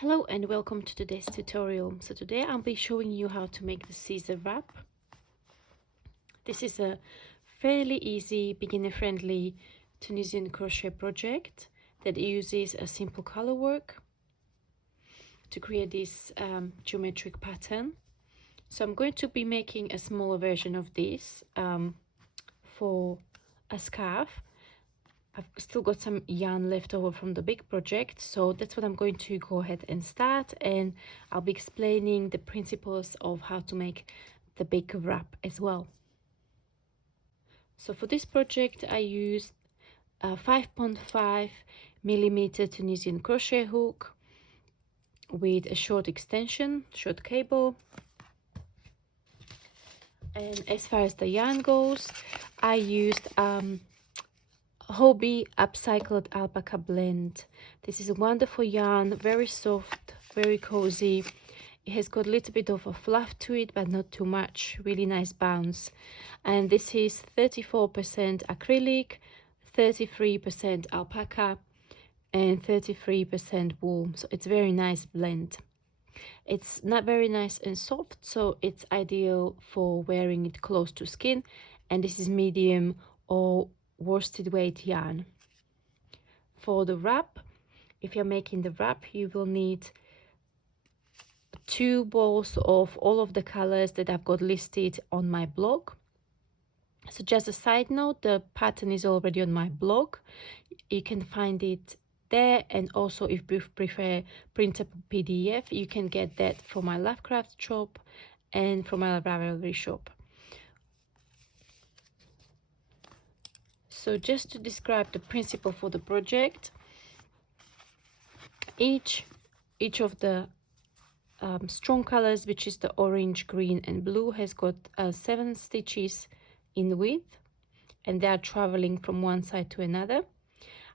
Hello and welcome to today's tutorial. So today I'll be showing you how to make the scissor wrap. This is a fairly easy, beginner-friendly Tunisian crochet project that uses a simple color work to create this geometric pattern. So I'm going to be making a smaller version of this for a scarf. I've still got some yarn left over from the big project, so that's what I'm going to go ahead and start, and I'll be explaining the principles of how to make the big wrap as well. So for this project I used a 5.5mm Tunisian crochet hook with a short extension, short cable. And as far as the yarn goes, I used Hobby upcycled alpaca blend. This is a wonderful yarn, very soft, very cozy. It has got a little bit of a fluff to it, but not too much. Really nice bounce. And this is 34% acrylic, 33% alpaca, and 33% wool. So it's a very nice blend. It's not very nice and soft, so it's ideal for wearing it close to skin. And this is medium or worsted weight yarn. For the wrap, if you're making the wrap, you will need 2 balls of all of the colors that I've got listed on my blog. So just a side note, the pattern is already on my blog. You can find it there, and also if you prefer printable PDF, you can get that from my Lovecraft shop and from my Ravelry shop. So just to describe the principle for the project, each of the strong colors, which is the orange, green and blue, has got 7 stitches in width, and they are traveling from one side to another.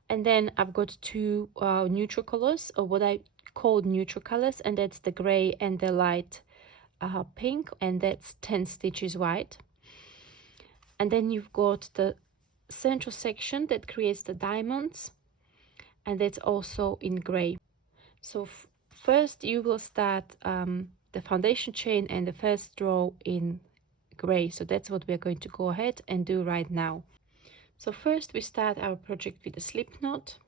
And then I've got 2 neutral colors, or what I call neutral colors, and that's the gray and the light pink, and that's 10 stitches wide. And then you've got the central section that creates the diamonds, and that's also in gray. So first you will start the foundation chain and the first row in gray. So that's what we're going to go ahead and do right now. So first we start our project with a slip knot,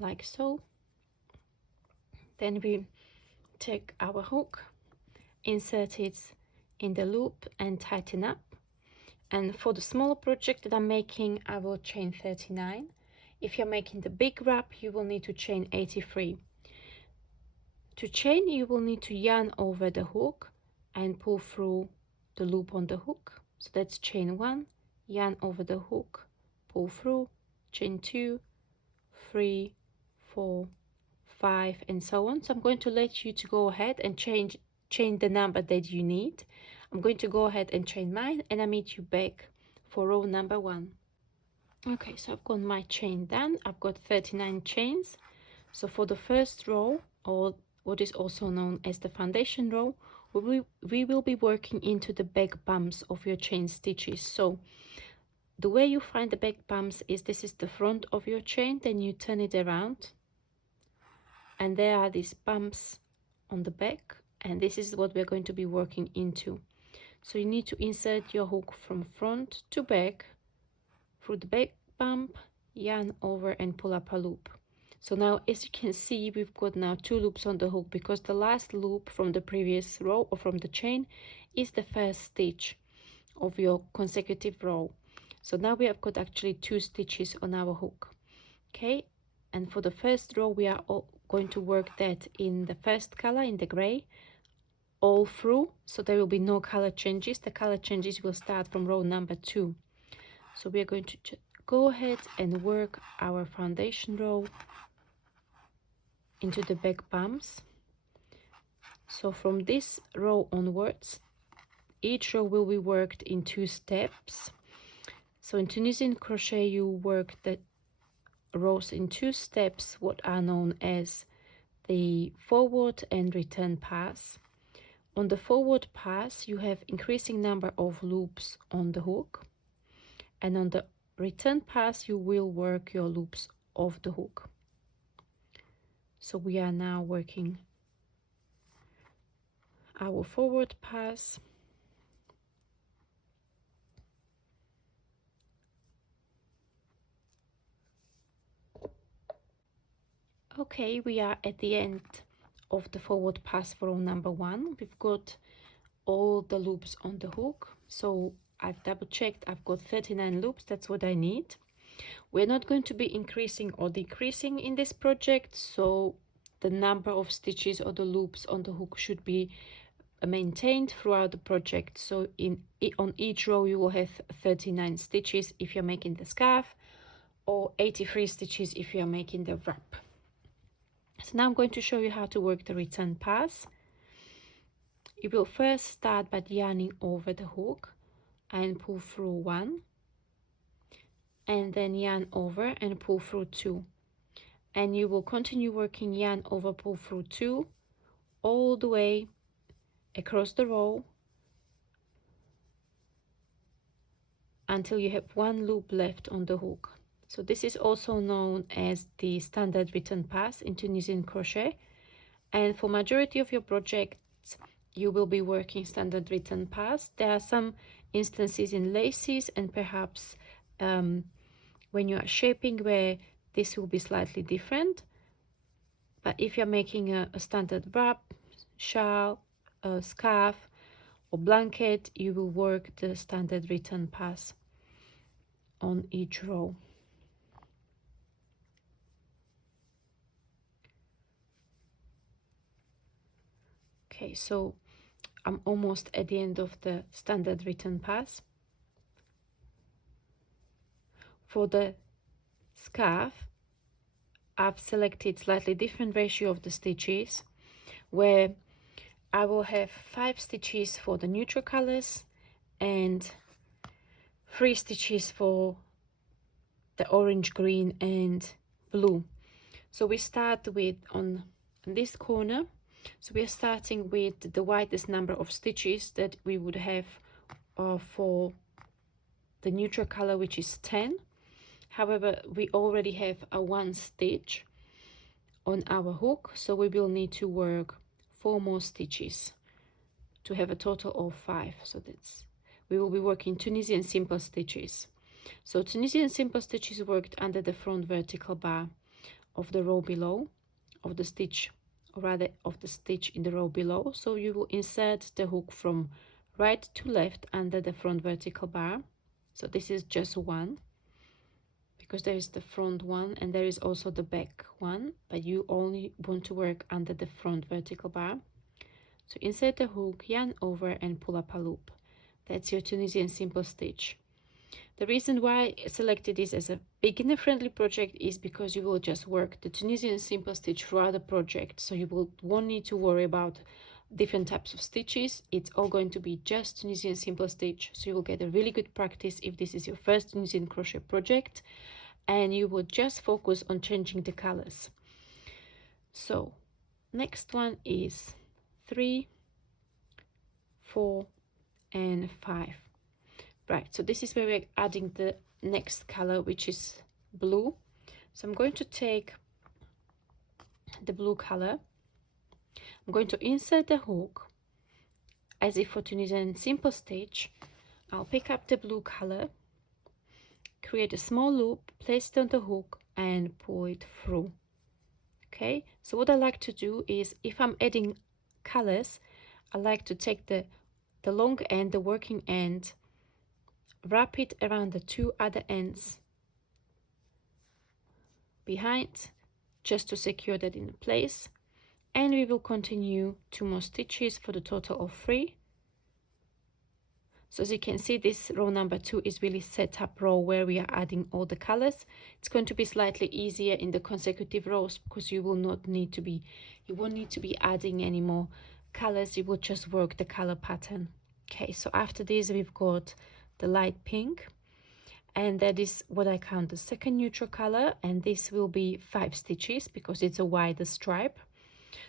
like so. Then we take our hook, insert it in the loop and tighten up. And for the smaller project that I'm making, I will chain 39. If you're making the big wrap, you will need to chain 83. To chain, you will need to yarn over the hook and pull through the loop on the hook. So that's chain 1, yarn over the hook, pull through, chain 2, 3, 4, 5, and so on. So I'm going to let you to go ahead and chain the number that you need. I'm going to go ahead and chain mine, and I meet you back for row number 1. Okay, so I've got my chain done. I've got 39 chains. So for the first row, or what is also known as the foundation row, we will be working into the back bumps of your chain stitches. So the way you find the back bumps is, this is the front of your chain, then you turn it around, and there are these bumps on the back, and this is what we're going to be working into. So you need to insert your hook from front to back through the back bump, yarn over and pull up a loop. So now, as you can see, we've got now 2 loops on the hook, because the last loop from the previous row or from the chain is the first stitch of your consecutive row. So now we have got actually 2 stitches on our hook. Okay, and for the first row we are going to work that in the first color, in the gray, all through, so there will be no color changes. The color changes will start from row number 2. So we are going to go ahead and work our foundation row into the back bumps. So from this row onwards, each row will be worked in 2 steps. So in Tunisian crochet, you work the rows in 2 steps, what are known as the forward and return pass. On the forward pass, you have increasing number of loops on the hook, and on the return pass, you will work your loops off the hook. So we are now working our forward pass. Okay, we are at the end of the forward pass for row number 1. We've got all the loops on the hook, so I've double checked, I've got 39 loops. That's what I need. We're not going to be increasing or decreasing in this project, so the number of stitches or the loops on the hook should be maintained throughout the project. So on each row you will have 39 stitches if you're making the scarf, or 83 stitches if you're making the wrap. So now I'm going to show you how to work the return pass. You will first start by yarning over the hook and pull through 1, and then yarn over and pull through 2, and you will continue working yarn over, pull through 2 all the way across the row until you have 1 loop left on the hook. So this is also known as the standard return pass in Tunisian crochet, and for majority of your projects you will be working standard return pass. There are some instances in laces and perhaps when you are shaping where this will be slightly different, but if you're making a standard wrap, shawl, a scarf or blanket, you will work the standard return pass on each row. Okay, so I'm almost at the end of the standard return pass. For the scarf, I've selected slightly different ratio of the stitches, where I will have 5 stitches for the neutral colors and 3 stitches for the orange, green and blue. So we start with on this corner, so we are starting with the widest number of stitches that we would have for the neutral color, which is 10. However, we already have a 1 stitch on our hook, so we will need to work 4 more stitches to have a total of 5. So that's, we will be working Tunisian Simple Stitches. So Tunisian Simple Stitches worked under the front vertical bar of the row below, of the stitch, or rather of the stitch in the row below. So you will insert the hook from right to left under the front vertical bar. So this is just 1, because there is the front one and there is also the back one, but you only want to work under the front vertical bar. So insert the hook, yarn over and pull up a loop. That's your Tunisian Simple Stitch. The reason why I selected this as a beginner friendly project is because you will just work the Tunisian Simple Stitch throughout the project, so you won't need to worry about different types of stitches. It's all going to be just Tunisian Simple Stitch, so you will get a really good practice if this is your first Tunisian crochet project, and you will just focus on changing the colors. So next one is 3, 4 and 5. Right, so this is where we're adding the next color, which is blue. So I'm going to take the blue color, I'm going to insert the hook as if for Tunisian Simple Stitch. I'll pick up the blue color, create a small loop, place it on the hook and pull it through. Okay, so what I like to do is, if I'm adding colors, I like to take the long end, the working end, wrap it around the 2 other ends behind, just to secure that in place, and we will continue 2 more stitches for the total of 3. So as you can see, this row number 2 is really set up row where we are adding all the colors. It's going to be slightly easier in the consecutive rows because you won't need to be adding any more colors. You will just work the color pattern. Okay, so after this we've got the light pink, and that is what I count the second neutral color, and this will be 5 stitches because it's a wider stripe.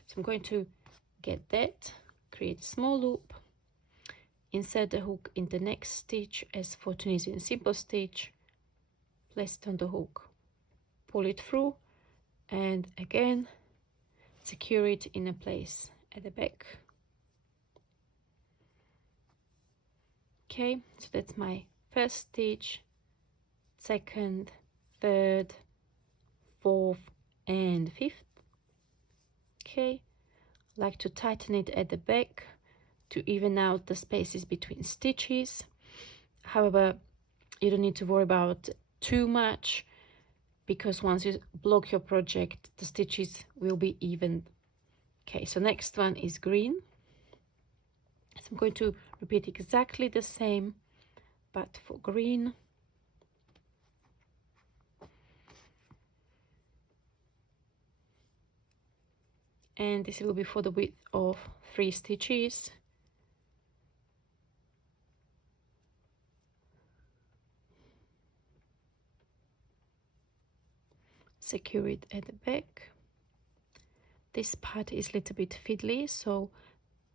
So I'm going to get that, create a small loop, insert the hook in the next stitch as for Tunisian Simple Stitch, place it on the hook, pull it through, and again secure it in a place at the back. Okay, so that's my first stitch, second, third, fourth and fifth. Okay, like to tighten it at the back to even out the spaces between stitches. However, you don't need to worry about too much, because once you block your project, the stitches will be even. Okay, so next one is green. So I'm going to repeat exactly the same, but for green. And this will be for the width of 3 stitches. Secure it at the back. This part is a little bit fiddly, so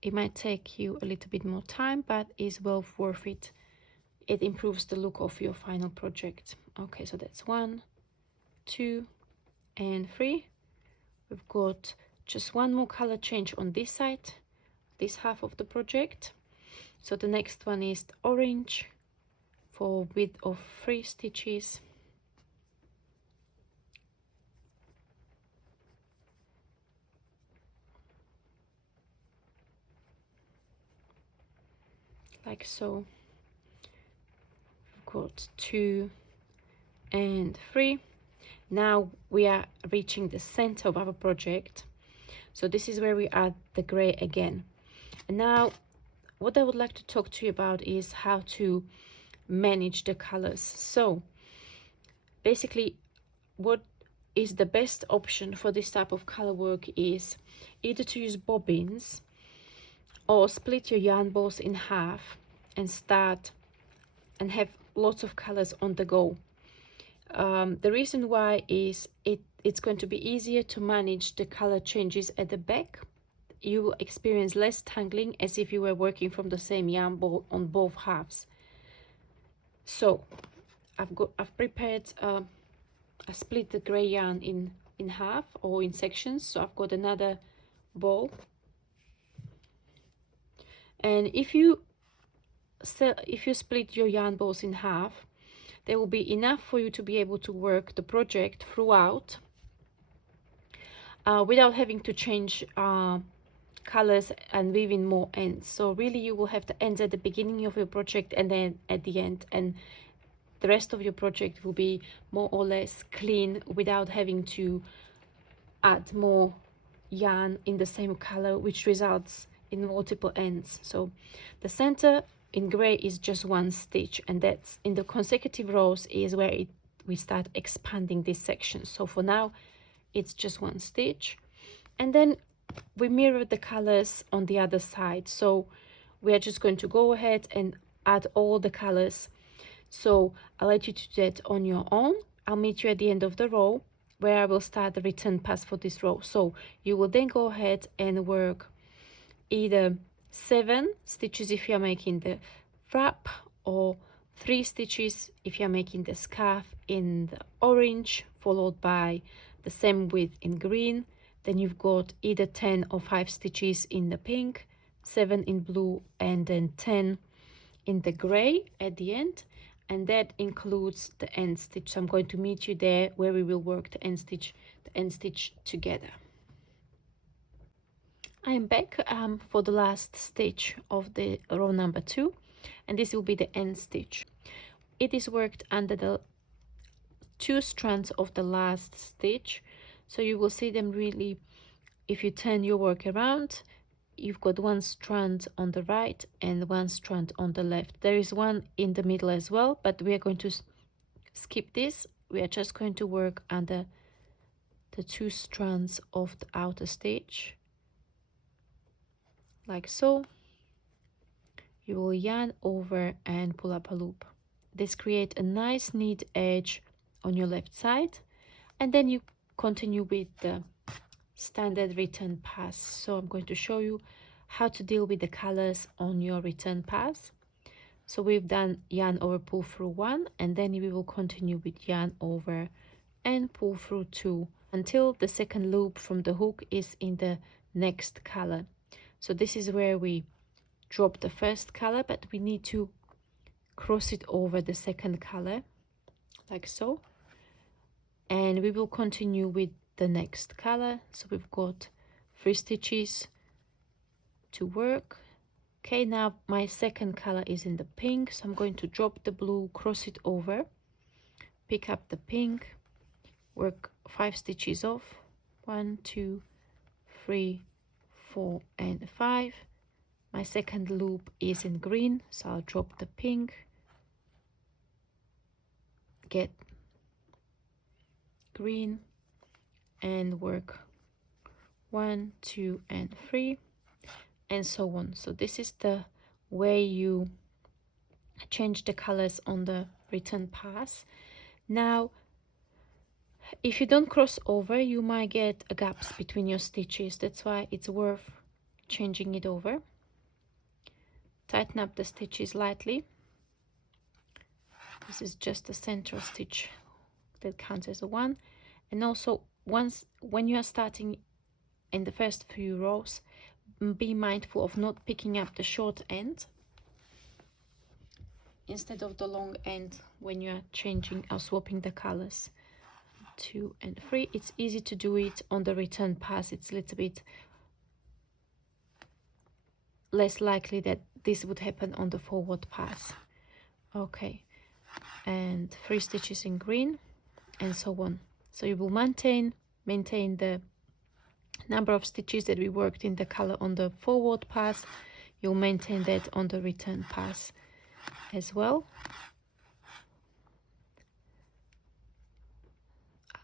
it might take you a little bit more time, but is well worth it. It improves the look of your final project. Okay, so that's 1, 2 and 3. We've got just one more color change on this side, this half of the project. So the next one is orange for width of 3 stitches. Like so. We've got 2 and 3. Now we are reaching the center of our project. So this is where we add the gray again. And now what I would like to talk to you about is how to manage the colors. So basically, what is the best option for this type of color work is either to use bobbins or split your yarn balls in half and start and have lots of colors on the go. The reason why is it's going to be easier to manage the color changes at the back. You will experience less tangling as if you were working from the same yarn ball on both halves. So I've prepared I split the gray yarn in half or in sections. So I've got another ball, and if you split your yarn balls in half, there will be enough for you to be able to work the project throughout without having to change colors and weave in more ends. So really you will have the ends at the beginning of your project and then at the end, and the rest of your project will be more or less clean without having to add more yarn in the same color, which results in multiple ends. So the center in gray is just 1 stitch, and that's in the consecutive rows is where we start expanding this section. So for now it's just 1 stitch, and then we mirror the colors on the other side. So we are just going to go ahead and add all the colors. So I'll let you do that on your own. I'll meet you at the end of the row where I will start the return pass for this row. So you will then go ahead and work either 7 stitches if you're making the wrap, or 3 stitches if you're making the scarf in the orange, followed by the same width in green. Then you've got either 10 or 5 stitches in the pink, 7 in blue, and then 10 in the gray at the end, and that includes the end stitch. So I'm going to meet you there where we will work the end stitch together. I am back for the last stitch of the row number 2, and this will be the end stitch. It is worked under the 2 strands of the last stitch, so you will see them really. If you turn your work around, you've got 1 strand on the right and 1 strand on the left. There is one in the middle as well, but we are going to skip this. We are just going to work under the 2 strands of the outer stitch, like so. You will yarn over and pull up a loop. This creates a nice neat edge on your left side, and then you continue with the standard return pass. So I'm going to show you how to deal with the colors on your return pass. So we've done yarn over, pull through 1, and then we will continue with yarn over and pull through 2 until the second loop from the hook is in the next color. So this is where we drop the first color, but we need to cross it over the second color like so, and we will continue with the next color. So we've got 3 stitches to work. Okay, now my second color is in the pink, so I'm going to drop the blue, cross it over, pick up the pink, work 5 stitches off, 1 2 3 4 and 5. My second loop is in green, so I'll drop the pink, get green, and work 1 2 and 3, and so on. So this is the way you change the colors on the return pass. Now if you don't cross over, you might get gaps between your stitches. That's why it's worth changing it over. Tighten up the stitches lightly. This is just the central stitch that counts as a 1. And also, when you are starting in the first few rows, be mindful of not picking up the short end instead of the long end when you are changing or swapping the colors. 2 and 3. It's easy to do it on the return pass. It's a little bit less likely that this would happen on the forward pass. Okay, and 3 stitches in green, and so on. So you will maintain the number of stitches that we worked in the color on the forward pass. You'll maintain that on the return pass as well.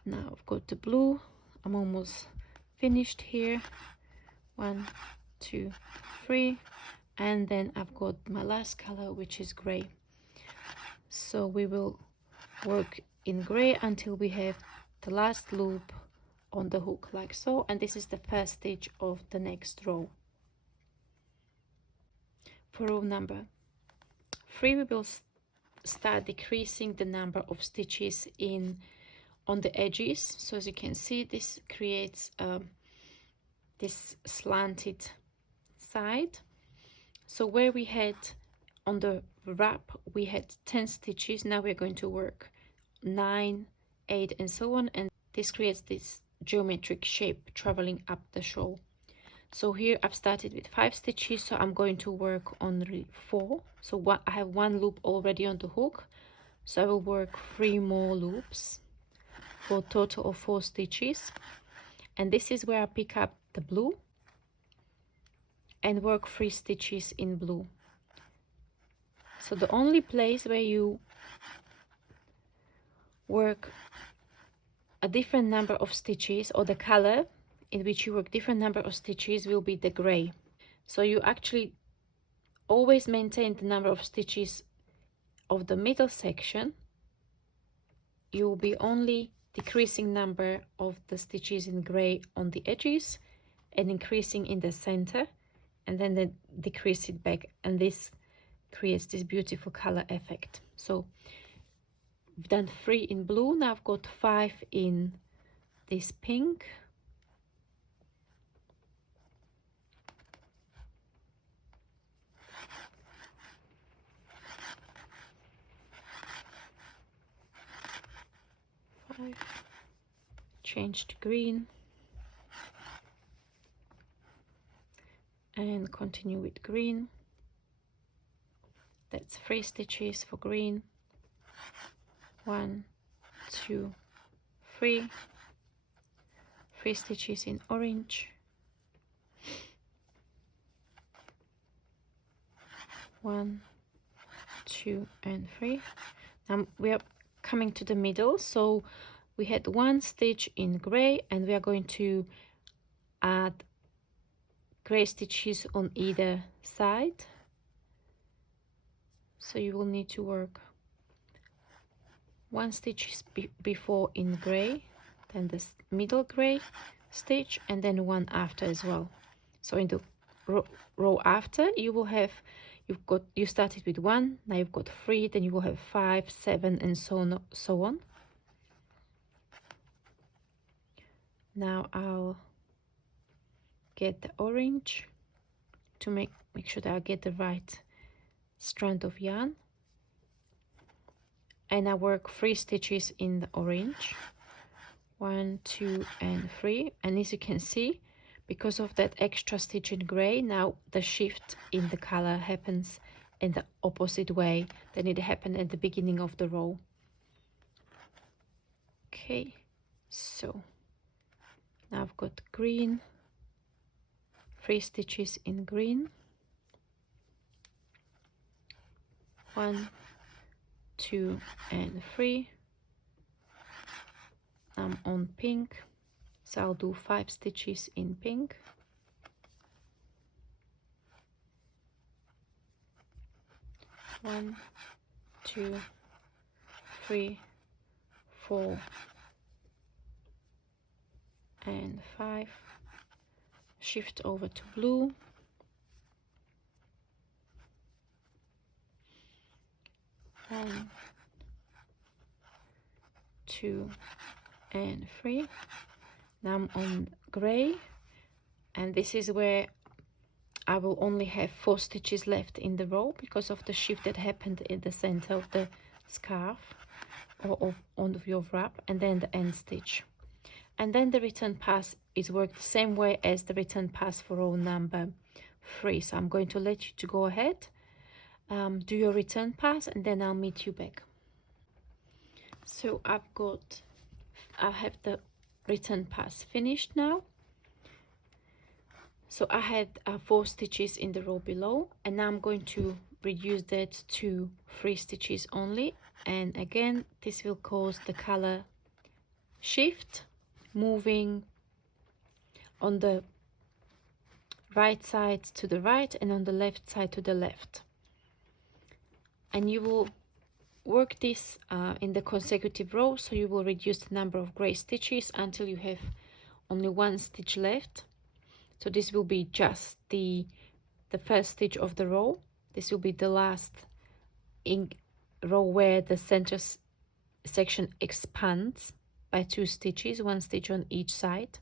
Now I've got the blue. I'm almost finished here. 1 2 3, and then I've got my last color, which is gray. So we will work in gray until we have the last loop on the hook like so, and this is the first stitch of the next row. For row number 3, we will start decreasing the number of stitches on the edges. So as you can see, this creates this slanted side. So where we had on the wrap we had 10 stitches, now we're going to work 9, 8 and so on, and this creates this geometric shape traveling up the shawl. So here I've started with 5 stitches, so I'm going to work on 4. So I have 1 loop already on the hook, so I will work 3 more loops for a total of 4 stitches. And this is where I pick up the blue and work 3 stitches in blue. So the only place where you work a different number of stitches, or the color in which you work different number of stitches, will be the gray. So you actually always maintain the number of stitches of the middle section. You will be only decreasing number of the stitches in gray on the edges and increasing in the center, and then decrease it back, and this creates this beautiful color effect. So we've done 3 in blue. Now I've got 5 in this pink. Change to green and continue with green. That's 3 stitches for green. 1 2 3. 3 stitches in orange. 1 2 and 3. Now we are coming to the middle, so we had 1 stitch in gray, and we are going to add gray stitches on either side. So you will need to work 1 stitch before in gray, then this middle gray stitch, and then 1 after as well. So in the row after, you will have, you started with 1, now you've got 3, then you will have 5 7 and so on. Now I'll get the orange to make sure that I get the right strand of yarn, and I work 3 stitches in the orange, 1, 2 and 3. And as you can see, because of that extra stitch in gray, now the shift in the color happens in the opposite way than it happened at the beginning of the row. Okay, so now I've got green, 3 stitches in green, 1, 2 and 3. I'm on pink, so I'll do 5 stitches in pink, 1, 2, 3, 4 and 5. Shift over to blue, 1, 2 and 3. Now I'm on gray, and this is where I will only have 4 stitches left in the row because of the shift that happened in the center of the scarf or of your wrap, and then the end stitch. And then the return pass is worked the same way as the return pass for row number 3. So I'm going to let you to go ahead, do your return pass, and then I'll meet you back. So I have the return pass finished now. So I had 4 stitches in the row below, and now I'm going to reduce that to 3 stitches only. And again, this will cause the color shift, moving on the right side to the right and on the left side to the left. And you will work this in the consecutive rows, so you will reduce the number of gray stitches until you have only 1 stitch left. So this will be just the first stitch of the row. This will be the last in row where the center section expands by 2 stitches, 1 stitch on each side.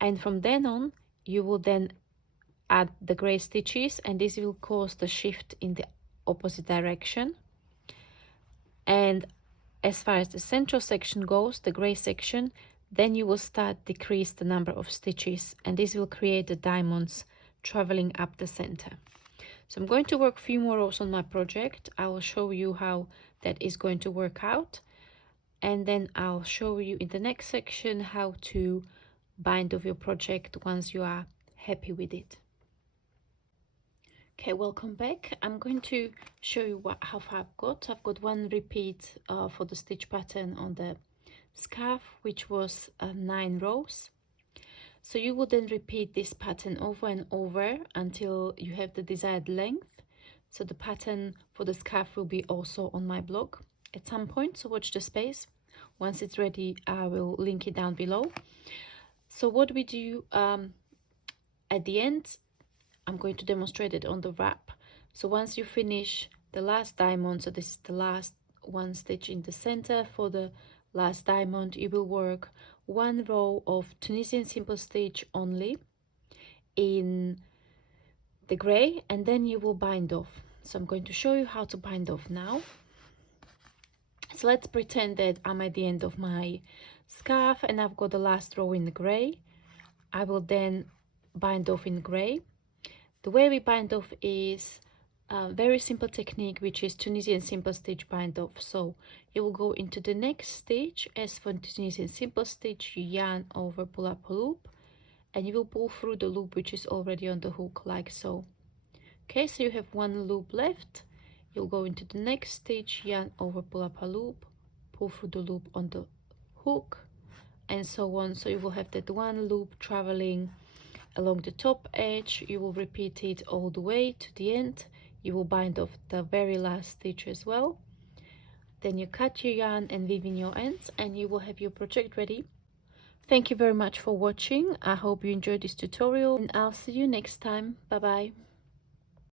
And from then on, you will then add the gray stitches, and this will cause the shift in the opposite direction. And as far as the central section goes, the gray section, then you will start decrease the number of stitches, and this will create the diamonds traveling up the center. So I'm going to work a few more rows on my project. I will show you how that is going to work out, and then I'll show you in the next section how to bind off your project once you are happy with it. Okay, welcome back. I'm going to show you how far I've got. I've got 1 repeat for the stitch pattern on the scarf, which was 9 rows. So you will then repeat this pattern over and over until you have the desired length. So the pattern for the scarf will be also on my blog at some point, so watch the space. Once it's ready, I will link it down below. So what we do at the end, I'm going to demonstrate it on the wrap. So once you finish the last diamond, so this is the last 1 stitch in the center for the last diamond, you will work 1 row of Tunisian Simple Stitch only in the gray, and then you will bind off. So I'm going to show you how to bind off now. So let's pretend that I'm at the end of my scarf and I've got the last row in the gray. I will then bind off in gray. The way we bind off is a very simple technique, which is Tunisian Simple Stitch bind off. So you will go into the next stitch. As for Tunisian Simple Stitch, you yarn over, pull up a loop, and you will pull through the loop which is already on the hook, like so. Okay, so you have 1 loop left. You'll go into the next stitch, yarn over, pull up a loop, pull through the loop on the hook, and so on. So you will have that 1 loop traveling along the top edge. You will repeat it all the way to the end. You will bind off the very last stitch as well. Then you cut your yarn and weave in your ends, and you will have your project ready. Thank you very much for watching. I hope you enjoyed this tutorial, and I'll see you next time. Bye bye.